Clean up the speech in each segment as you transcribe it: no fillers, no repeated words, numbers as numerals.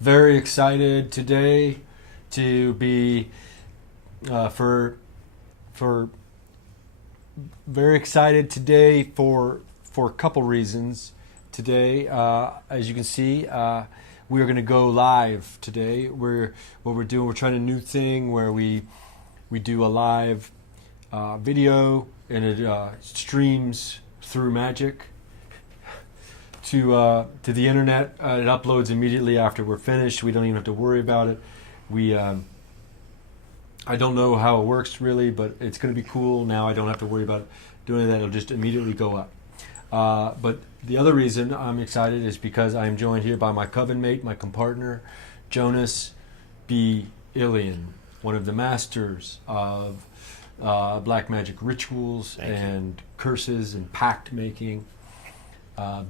Very excited today to be for very excited today for a couple reasons. Today, as you can see, we are going to go live today. What we're doing, we're trying a new thing where we do a live video and it streams through Magick to the internet. It uploads immediately after we're finished. We don't even have to worry about it. I don't know how it works really, but it's going to be cool. Now I don't have to worry about doing that. It'll just immediately go up. But the other reason I'm excited is because I am joined here by my coven-mate, my compartner, Jonas B Illian, one of the masters of black magic rituals and curses and pact making.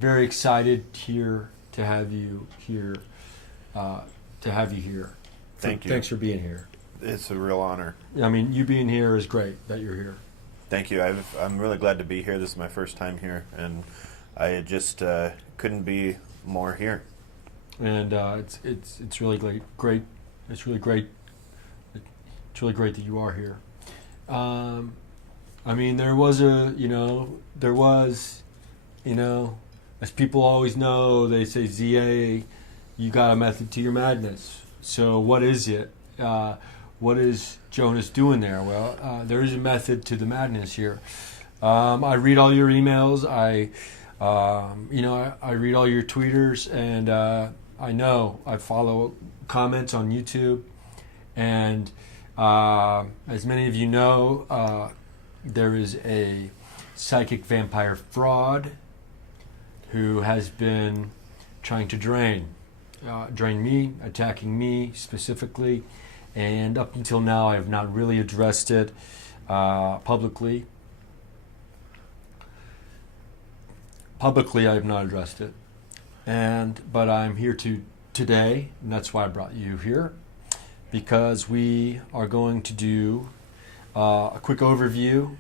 Very excited here to have you here. Thank you. Thanks for being here. It's a real honor. I mean, you being here is great that you're here. Thank you. I'm really glad to be here. This is my first time here, and I just couldn't be more here. And it's really great. It's really great. It's really great that you are here. I mean, there was, as people always know, they say, ZA, you got a method to your madness. So what is it? What is Jonas doing there? Well, there is a method to the madness here. I read all your emails. I read all your tweeters, and I follow comments on YouTube. And as many of you know, there is a psychic vampire fraud who has been trying to drain me, attacking me specifically. And up until now, I have not really addressed it publicly. Publicly, I have not addressed it. But I'm here today, and that's why I brought you here, because we are going to do a quick overview.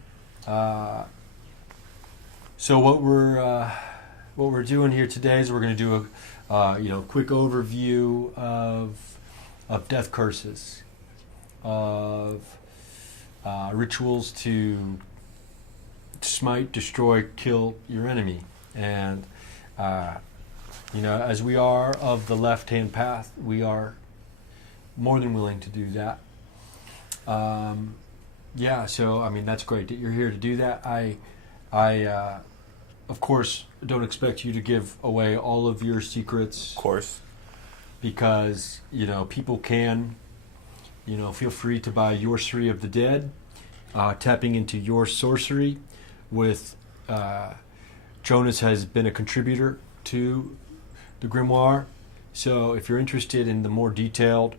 So what we're doing here today is we're going to do a quick overview of death curses, of rituals to smite, destroy, kill your enemy. And, as we are of the left-hand path, we are more than willing to do that. So, I mean, that's great that you're here to do that. I of course, don't expect you to give away all of your secrets. Of course. Because, people can, feel free to buy UNLEARNABLE of the Dead, Tapping Into Yourcery with Jonas has been a contributor to the grimoire. So if you're interested in the more detailed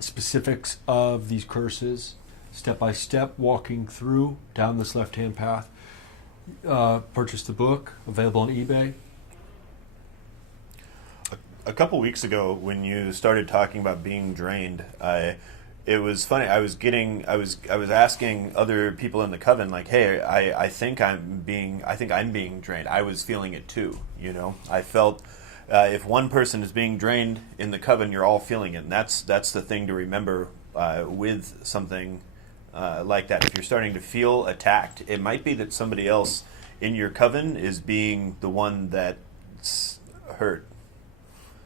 specifics of these curses, step by step, walking through down this left-hand path, purchase the book, available on eBay. A couple weeks ago, when you started talking about being drained, it was funny. I was asking other people in the coven, like, "Hey, I think I'm being drained." I was feeling it too. I felt if one person is being drained in the coven, you're all feeling it, and that's the thing to remember with something like that. If you're starting to feel attacked, it might be that somebody else in your coven is being the one that's hurt.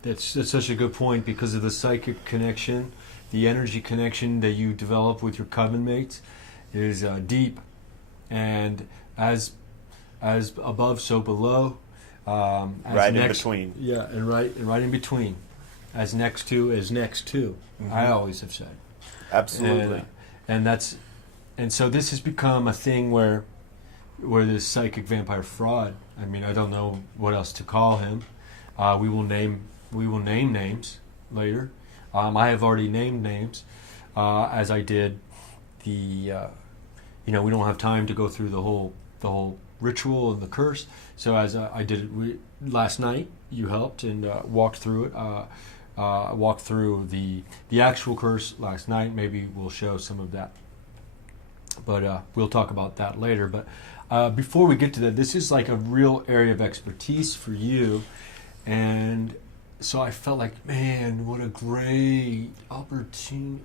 That's such a good point, because of the psychic connection, the energy connection that you develop with your coven mates is deep, and as above, so below. Right in between. Yeah, and right in between. As next to is next to. Mm-hmm. I always have said. Absolutely. And so this has become a thing where this psychic vampire fraud. I mean, I don't know what else to call him. We will name names later. I have already named names, as I did the. We don't have time to go through the whole ritual and the curse. So as I did it last night, you helped and walked through it. Walked through the actual curse last night. Maybe we'll show some of that, but we'll talk about that later. But before we get to that, this is like a real area of expertise for you, and so I felt like, man, what a great opportunity.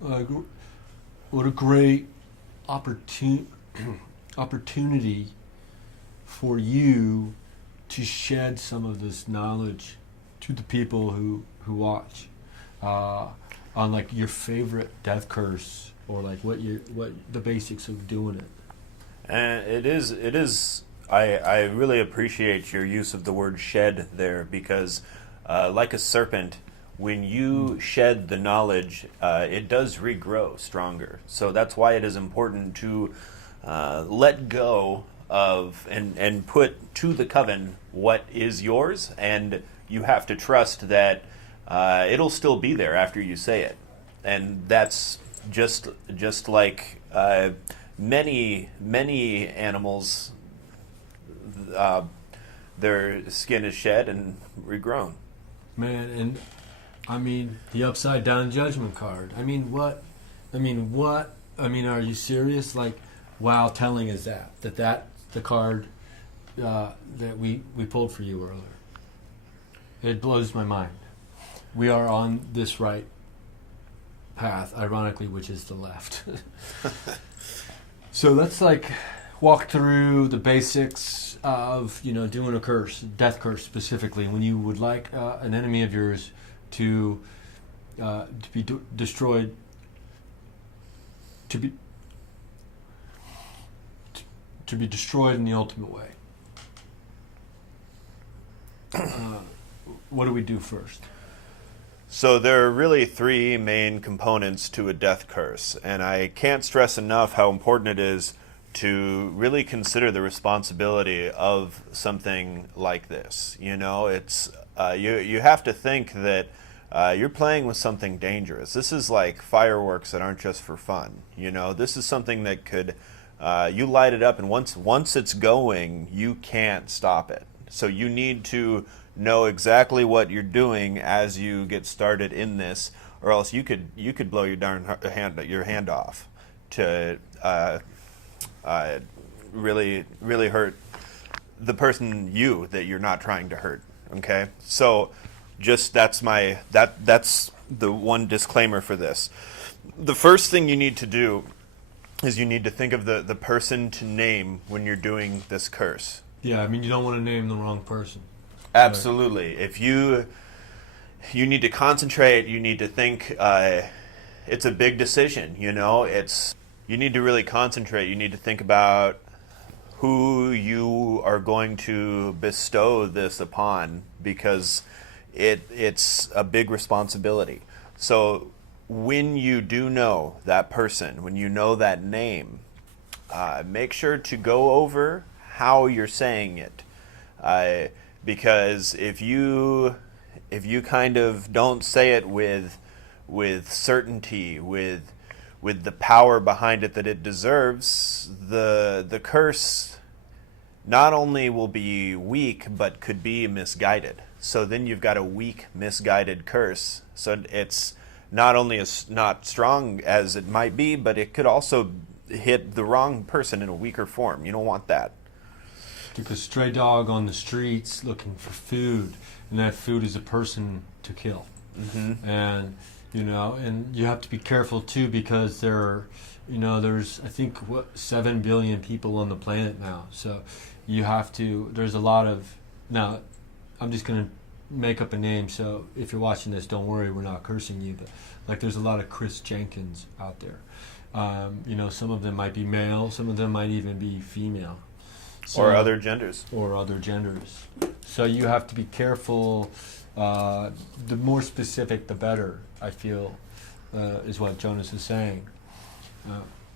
What a great opportunity for you to shed some of this knowledge to the people who watch on like your favorite death curse, or like what the basics of doing it. And it is. I really appreciate your use of the word shed there, because like a serpent, when you shed the knowledge, it does regrow stronger. So that's why it is important to let go of and put to the coven what is yours, and you have to trust that it'll still be there after you say it. And that's just like many animals, their skin is shed and regrown. Man, and I mean, the upside down judgment card. I mean, what? I mean, are you serious? Like, wow, telling is that's the card that we pulled for you earlier. It blows my mind. We are on this right path, ironically, which is the left. So let's like walk through the basics of doing a curse, death curse specifically. When you would like an enemy of yours to be destroyed, to be destroyed in the ultimate way. What do we do first? So there are really three main components to a death curse, and I can't stress enough how important it is to really consider the responsibility of something like this. It's you have to think that you're playing with something dangerous. This is like fireworks that aren't just for fun. This is something that could you light it up, and once it's going, you can't stop it. So you need to know exactly what you're doing as you get started in this, or else you could blow your hand off to really hurt the person that you're not trying to hurt. Okay, so just that's the one disclaimer for this. The first thing you need to do is you need to think of the person to name when you're doing this curse. Yeah, I mean, you don't want to name the wrong person. Absolutely. If you need to concentrate, you need to think. It's a big decision, you need to really concentrate. You need to think about who you are going to bestow this upon, because it's a big responsibility. So when you do know that person, when you know that name, make sure to go over how you're saying it. Because if you kind of don't say it with certainty, with the power behind it that it deserves, the curse not only will be weak, but could be misguided. So then you've got a weak, misguided curse. So it's not only not strong as it might be, but it could also hit the wrong person in a weaker form. You don't want that. Like a stray dog on the streets looking for food, and that food is a person to kill. Mm-hmm. And and you have to be careful too, because there's I think 7 billion people on the planet now. So you have to. There's a lot of. Now, I'm just gonna make up a name. So if you're watching this, don't worry, we're not cursing you. But like, there's a lot of Chris Jenkins out there. Some of them might be male, some of them might even be female. Or other genders. So you have to be careful. The more specific, the better, I feel, is what Jonas is saying.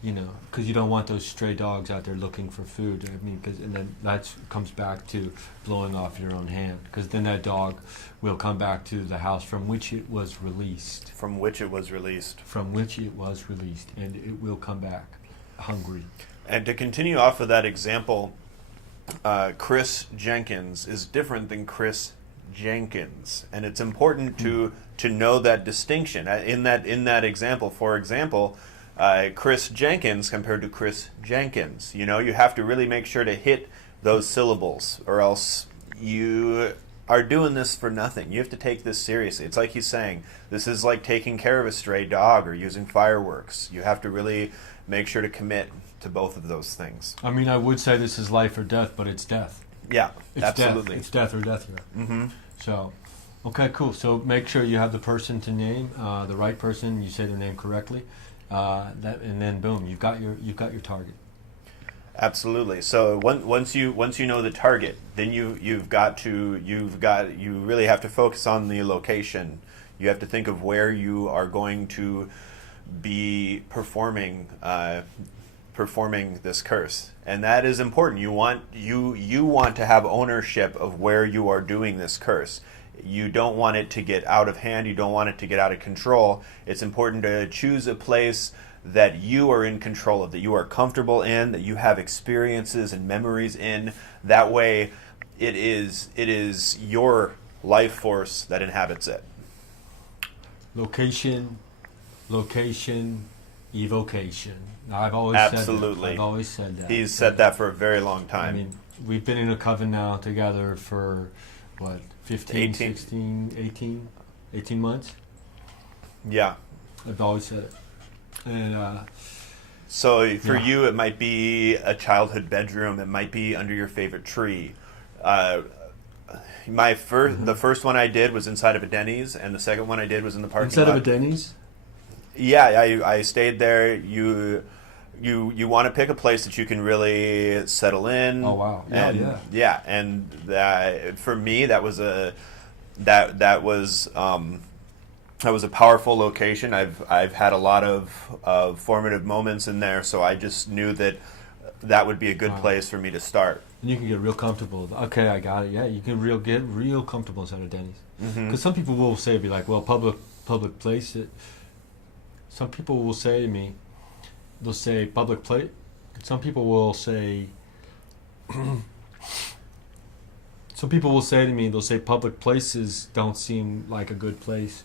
Because you don't want those stray dogs out there looking for food. I mean, and then that comes back to blowing off your own hand. Because then that dog will come back to the house from which it was released. From which it was released, and it will come back hungry. And to continue off of that example, Chris Jenkins is different than Chris Jenkins, and it's important to know that distinction. In that example, for example, Chris Jenkins compared to Chris Jenkins. You know, you have to really make sure to hit those syllables, or else you are doing this for nothing. You have to take this seriously. It's like he's saying, this is like taking care of a stray dog or using fireworks. You have to really make sure to commit to both of those things. I mean, I would say this is life or death, but it's death. Yeah, it's absolutely. Death. It's death or death here. Mm-hmm. So, okay, cool. So make sure you have the person to name, the right person. You say their name correctly, and then boom, you've got your target. Absolutely. So once you know the target, then you really have to focus on the location. You have to think of where you are going to be performing this curse, and that is important. You want to have ownership of where you are doing this curse. You don't want it to get out of hand. You don't want it to get out of control. It's important to choose a place that you are in control of, that you are comfortable in, that you have experiences and memories in. That way, it is your life force that inhabits it. Location, evocation. I've always Absolutely. said that. I've always said that. He's said that for a very long time. I mean, we've been in a coven now together for, what, 15, 16, 18 months? Yeah. I've always said it. And so for you, it might be a childhood bedroom. It might be under your favorite tree. The first one I did was inside of a Denny's, and the second one I did was in the parking lot. Inside of a Denny's? Yeah, I stayed there. You want to pick a place that you can really settle in. Oh wow! Yeah, and for me that was a powerful location. I've had a lot of formative moments in there, so I just knew that would be a good place for me to start. And you can get real comfortable. Okay, I got it. Yeah, you can get real comfortable inside of Denny's. Because some people will say, be like, well, public place. Some people will say to me, they'll say public place. Some people will say, they'll say public places don't seem like a good place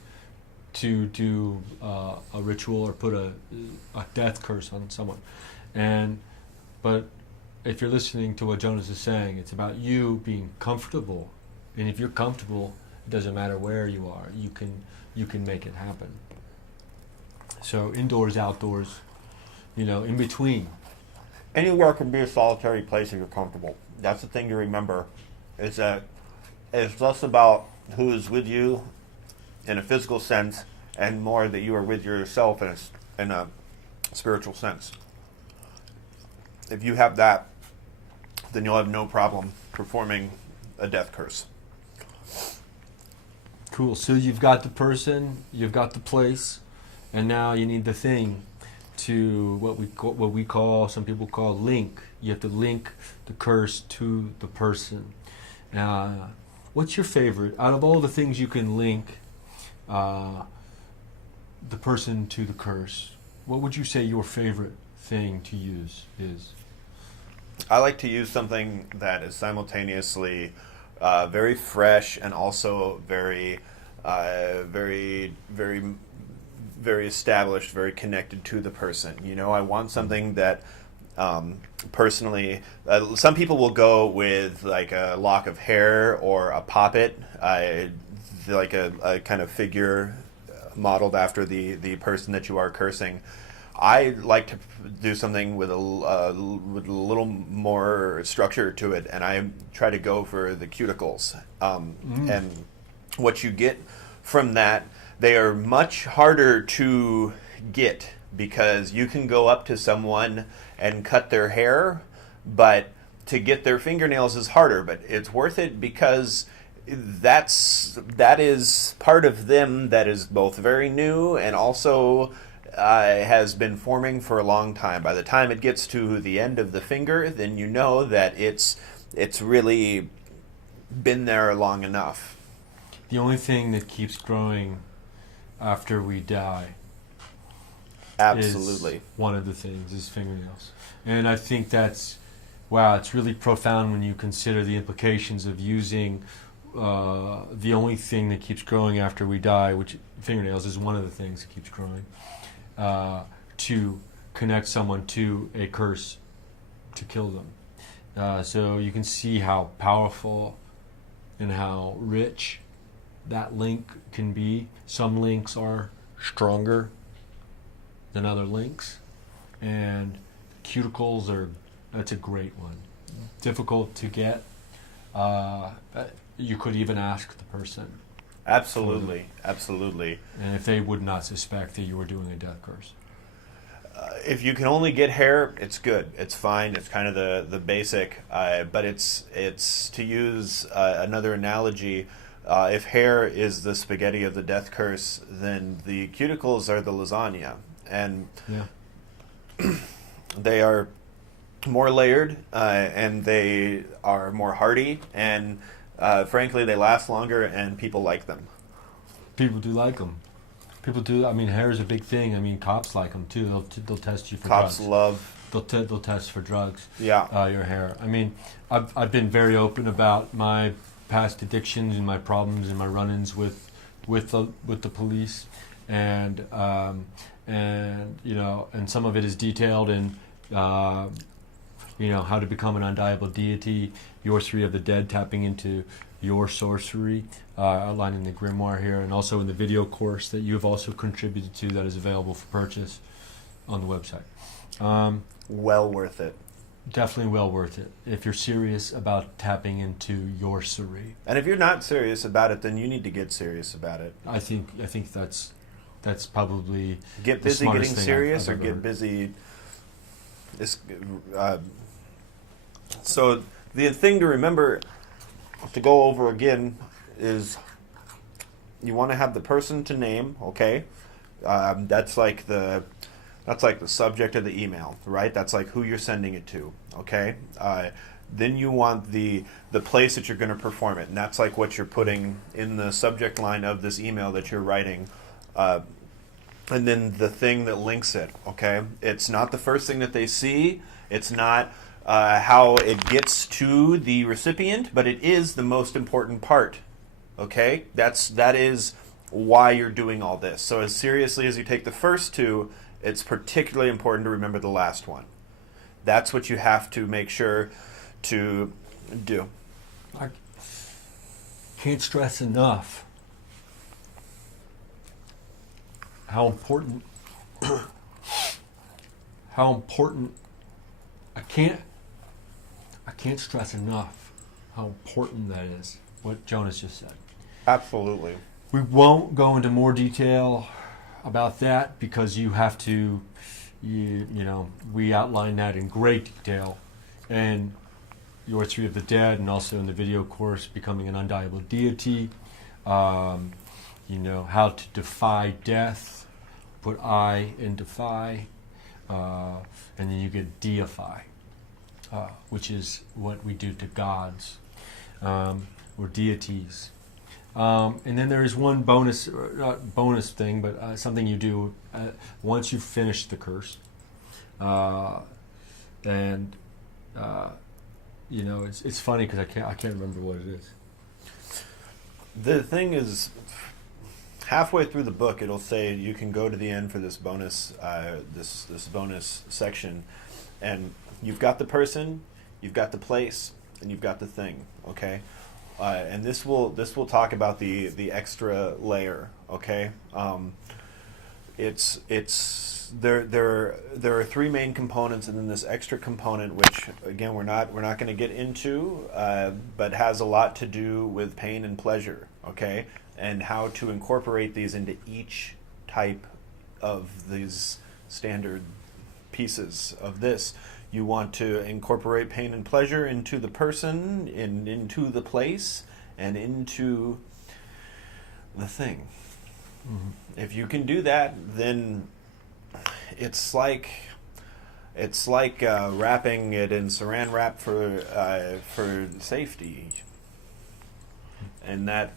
to do a ritual or put a death curse on someone. But if you're listening to what Jonas is saying, it's about you being comfortable. And if you're comfortable, it doesn't matter where you are. You can make it happen. So indoors, outdoors, in between. Anywhere can be a solitary place if you're comfortable. That's the thing to remember. It's less about who is with you in a physical sense, and more that you are with yourself in a spiritual sense. If you have that, then you'll have no problem performing a death curse. Cool. So you've got the person, you've got the place, and now you need the thing to what we call, some people call link. You have to link the curse to the person. What's your favorite out of all the things you can link the person to the curse? What would you say your favorite thing to use is? I like to use something that is simultaneously very fresh and also very established, very connected to the person. I want something that personally, some people will go with like a lock of hair or a poppet, like a kind of figure modeled after the person that you are cursing. I like to do something with a little more structure to it, and I try to go for the cuticles. And what you get from that, they are much harder to get because you can go up to someone and cut their hair, but to get their fingernails is harder. But it's worth it because that is part of them that is both very new and also has been forming for a long time. By the time it gets to the end of the finger, then you know that it's really been there long enough. The only thing that keeps growing after we die, absolutely, is one of the things is fingernails. And I think that's, wow, it's really profound when you consider the implications of using the only thing that keeps growing after we die, which fingernails is one of the things that keeps growing, to connect someone to a curse to kill them. So you can see how powerful and how rich that link can be. Some links are stronger than other links, and cuticles that's a great one. Difficult to get. You could even ask the person. Absolutely. And if they would not suspect that you were doing a death curse. If you can only get hair, it's good. It's fine. It's kind of the basic. But it's to use another analogy. If hair is the spaghetti of the death curse, then the cuticles are the lasagna, and they are more layered, and they are more hardy, and frankly, they last longer, and people like them. People do like them. People do. I mean, hair is a big thing. I mean, cops like them too. They'll test you for drugs. Cops love. They'll test for drugs. Yeah. Your hair. I mean, I've been very open about my past addictions and my problems and my run-ins with the police, and you know, and some of it is detailed in you know, how to become an undieable deity, Sorcery of the Dead, tapping into your sorcery, outlined in the grimoire here, and also in the video course that you have also contributed to that is available for purchase on the website. Well worth it. Definitely well worth it if you're serious about tapping into Sorcery. And if you're not serious about it, then you need to get serious about it. I think that's probably get the busy smartest getting thing serious, I've or ever get heard. busy. So the thing to remember, to go over again, is you want to have the person to name. Okay, that's like the subject of the email, right? That's like who you're sending it to. Okay. Then you want the place that you're going to perform it, and that's like what you're putting in the subject line of this email that you're writing. And then the thing that links it, okay? It's not the first thing that they see. It's not how it gets to the recipient, but it is the most important part, okay? That is why you're doing all this. So as seriously as you take the first two, it's particularly important to remember the last one. That's what you have to make sure to do. I can't stress enough how important I can't stress enough how important that is, what Jonas just said. Absolutely. We won't go into more detail about that because you have to, you know, we outline that in great detail in Sorcery of the Dead, and also in the video course, Becoming an Undieable Deity. You know, how to defy death, put I in defy, and then you get deify, which is what we do to gods or deities. And then there is one bonus, not bonus thing, but something you do once you finish the curse. And you know, it's funny because I can't remember what it is. The thing is, halfway through the book, it'll say you can go to the end for this bonus, this bonus section, and you've got the person, you've got the place, and you've got the thing. Okay, and this will talk about the extra layer. Okay, there are three main components, and then this extra component, which again we're not going to get into, but has a lot to do with pain and pleasure. Okay, and how to incorporate these into each type of these standard pieces of this. You want to incorporate pain and pleasure into the person, into the place, and into the thing. Mm-hmm. If you can do that, then it's like wrapping it in saran wrap for safety, and that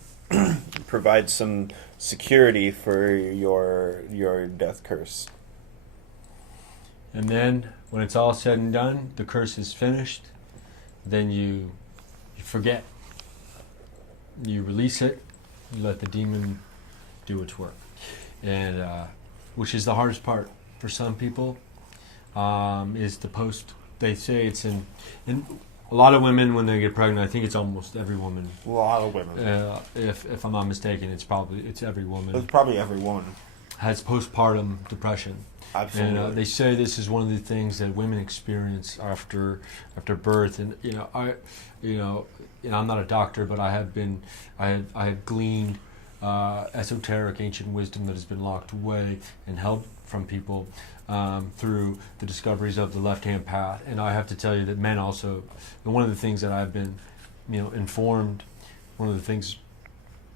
provides some security for your death curse. And then, when it's all said and done, the curse is finished. Then you forget. You release it. You let the demon do its work, and which is the hardest part for some people is the post. They say it's in a lot of women when they get pregnant. I think it's almost every woman. A lot of women. If I'm not mistaken, it's every woman. It's probably every woman has postpartum depression. Absolutely. And they say this is one of the things that women experience after birth. And I'm not a doctor, but I had gleaned esoteric ancient wisdom that has been locked away and held from people through the discoveries of the left-hand path. And I have to tell you that men also, and one of the things that I've been, informed, one of the things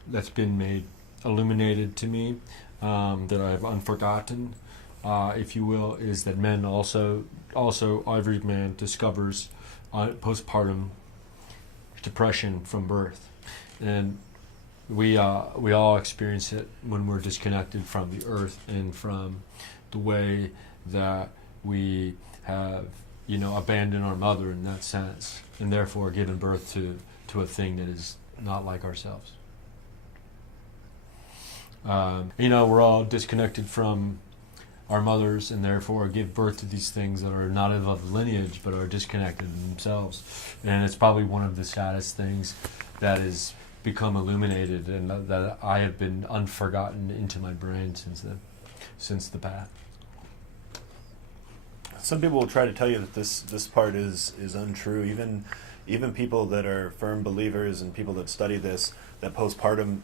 that's been made illuminated to me, that I've unforgotten, if you will, is that men also every man discovers postpartum depression from birth, and we all experience it when we're disconnected from the earth and from the way that we have abandoned our mother in that sense, and therefore given birth to a thing that is not like ourselves. We're all disconnected from our mothers and therefore give birth to these things that are not of lineage but are disconnected in themselves. And it's probably one of the saddest things that has become illuminated and that I have been unforgotten into my brain since the path. Some people will try to tell you that this part is untrue. Even people that are firm believers and people that study this, that postpartum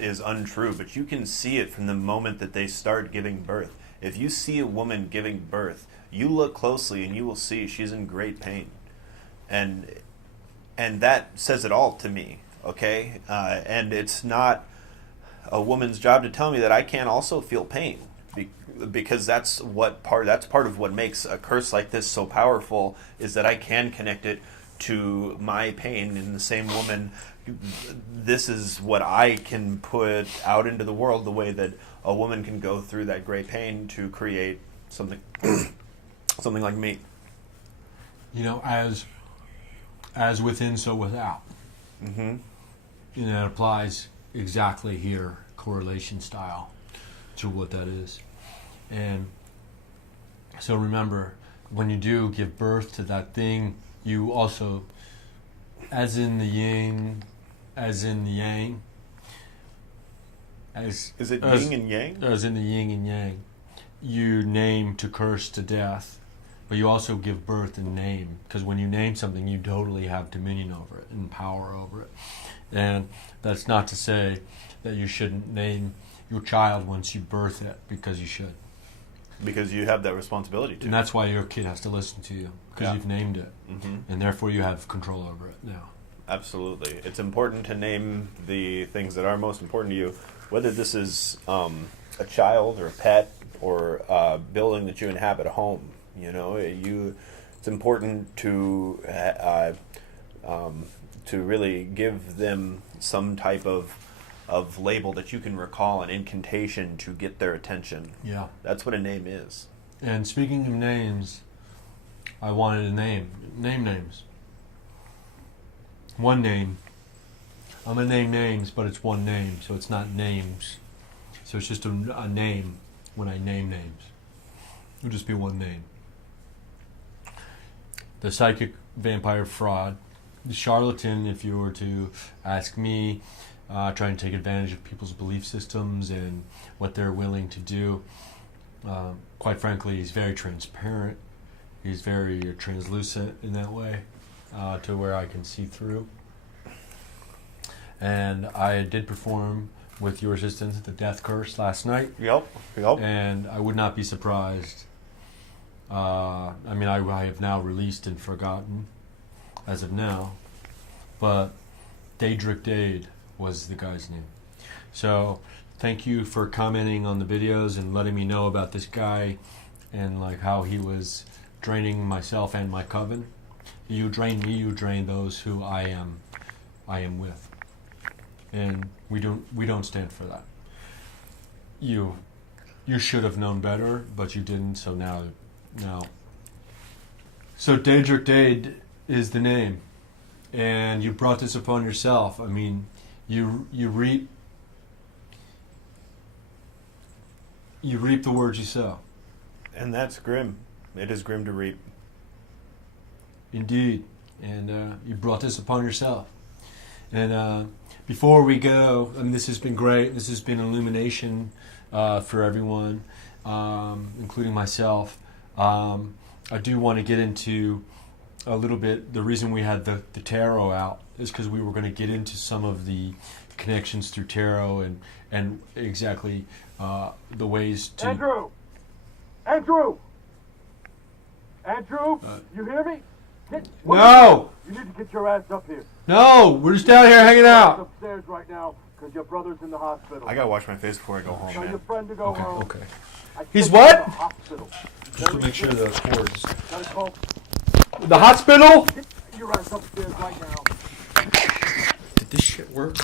is untrue, but you can see it from the moment that they start giving birth. If you see a woman giving birth, you look closely and you will see she's in great pain. And that says it all to me, okay? And it's not a woman's job to tell me that I can't also feel pain, because that's part of what makes a curse like this so powerful, is that I can connect it to my pain in the same woman. This is what I can put out into the world, the way that a woman can go through that great pain to create something something like me. As within, so without. Mm-hmm. It applies exactly here, correlation style, to what that is. And so remember, when you do give birth to that thing, you also, as in the yin, as in the yang, is it yin and yang? As in the yin and yang, you name to curse to death, but you also give birth and name, because when you name something, you totally have dominion over it and power over it. And that's not to say that you shouldn't name your child once you birth it, because you should. Because you have that responsibility to. And that's why your kid has to listen to you, because you've named it. Mm-hmm. And therefore you have control over it now. Absolutely. It's important to name the things that are most important to you, whether this is a child or a pet or a building that you inhabit, a home. It's important to really give them some type of label that you can recall, an incantation to get their attention. Yeah. That's what a name is. And speaking of names, I wanted to name names. One name. I'm going to name names, but it's one name, so it's not names. So it's just a name when I name names. It'll just be one name. The psychic vampire fraud. The charlatan, if you were to ask me, trying to take advantage of people's belief systems and what they're willing to do. Quite frankly, he's very transparent. He's very translucent in that way, to where I can see through. And I did perform with your assistance the Death Curse last night. Yep. And I would not be surprised. I have now released and forgotten as of now, but Daedric Dade was the guy's name. So thank you for commenting on the videos and letting me know about this guy and like how he was draining myself and my coven. You drain me, you drain those who I am with. And we don't stand for that. You should have known better, but you didn't, so now. So Daedric Dade is the name. And you brought this upon yourself. I mean, you reap the words you sow. And that's grim. It is grim to reap. Indeed. And you brought this upon yourself. And before we go, and this has been great, this has been illumination for everyone, including myself. I do want to get into a little bit, the reason we had the tarot out is because we were going to get into some of the connections through tarot and exactly the ways to... Andrew! Andrew! Andrew! You hear me? No! You need to get your ass up here. No! We're just down here hanging out! Upstairs right now, because your brother's in the hospital. I gotta wash my face before I go home, Tell your man. friend to go home. Okay. I He's took what? him to the hospital. Just to make sure the cords... Gotta call. The hospital? Get your ass upstairs right now. Did this shit work?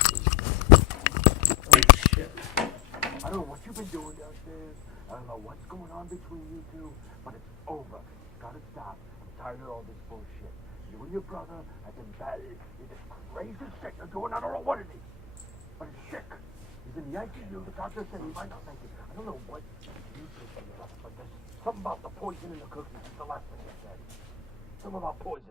Oh shit. I don't know what you've been doing downstairs. I don't know what's going on between you two, but it's over. It's gotta stop. I'm tired of all this bullshit. You and your brother have been bad. It's crazy shit you're doing. I don't know what it is, but it's sick. He's in the ICU. The doctor said he might not make it. I don't know what you did, but there's something about the poison in the cookies. It's the last thing they said. Something about poison.